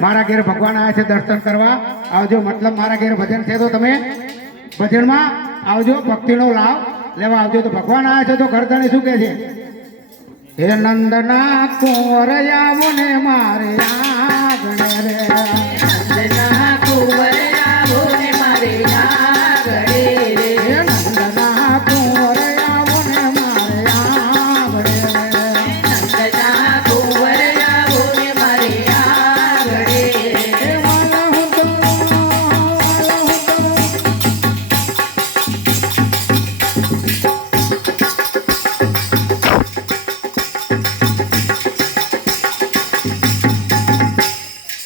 મારા ઘેર ભગવાન આવ્યા છે દર્શન કરવા આવજો મતલબ મારા ઘેર ભજન છે તો તમે ભજનમાં આવજો ભક્તિનો લાભ લેવા આવજો તો ભગવાન આવ્યા છે તો ઘરધણી શું કહે છે હે નંદના કુંવર આવો ને મારે આંગણે રે નંદના કુંવર આવો ને મારે આંગણે રે હે નંદના કુંવર આવો ને મારે આંગણે રે નંદના કુંવર આવો ને મારે આંગણે હે વાલા હું તો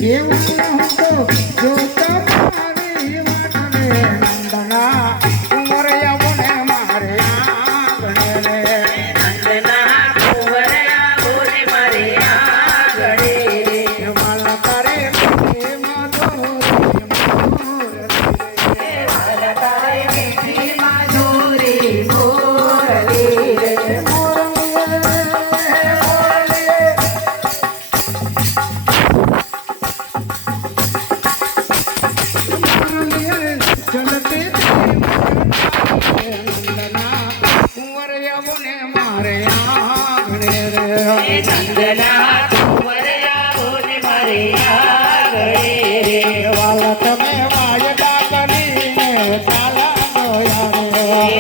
એવું હું તો જો તમારી વાટને નંદના કુંવર આવો ને મારે આંગણે રે નંદના કુંવર આવો ને મારે આંગણે રે વાલા તારે પ્રેમમાં ધોરી મોર રે તારે મીઠી માધુરી મોરલી રે નંદના કુંવર આવો ને મારે આંગણે રે વાલા તમે વાયદા કરીને ચાલા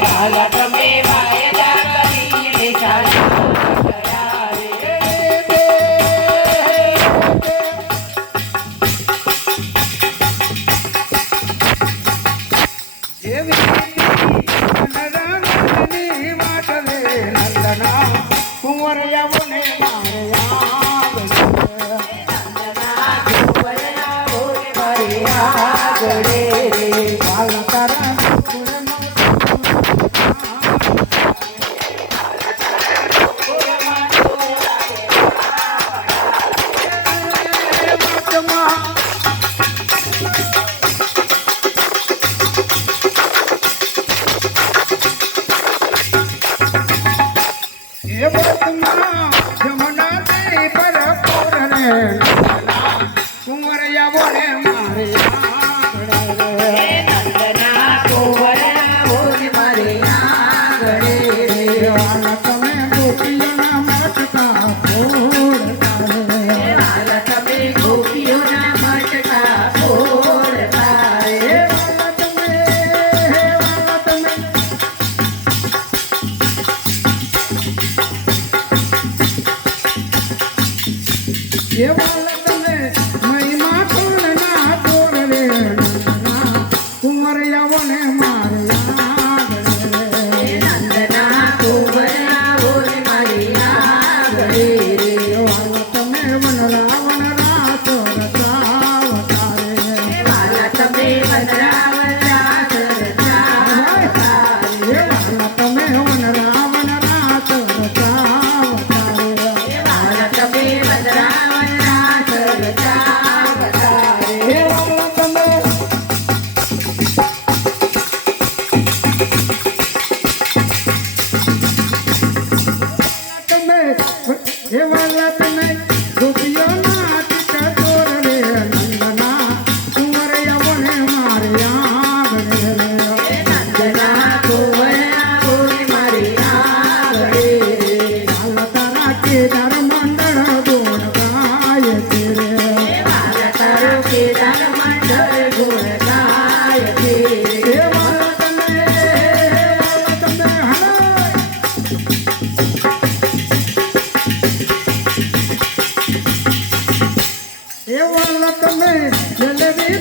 વાલા તમે વાયદા કરીને ચાલ્યા રે કુંવર આવો ને મારે નંદના કુંવર આવો ને મારે આંગણે રે વાલા તારા એ વર્તમાં જમના દે પર પૂરને કુંવર આવો ને મારે આંગણે રે નંદના કુંવર આવો ને મારે આંગણે રે વાલા તમે ગોપીઓના મટકા ફોડતા રે વાલા તમે ગોપીઓના મટકા ફોડતા રે વાલા તમે એ વાલા તમે મહિમા કોણ ના તોડ રે નંદના કુંવર આવો ને મારે આંગણે રે નંદના કુંવર આવો ને મારે આંગણે રે વાલા તમે વનરાવન રાસો રચાવતા રે વાલા તમે વનરાવન રાસ રચાવતા રે વાલા તમે વનરાવન રાસ રચાવતા રે વાલા તમે વનરાવન રાસ રચાવતા રે હે વાલા તમે હે વાલા તમે ગોપીઓના ટીકા તોર રે નંદના કુંવર આવો ને મારે આંગણે રે નંદના કુંવર આવો ને મારે આંગણે રે વાલા તારા કેદાર મંડળ ગુણ ગાય છે રે વાલા તારો કેદાર મંડળ ગુણ ગાય છે હે વાલા તમે હલો એ વાલા તમે જલવી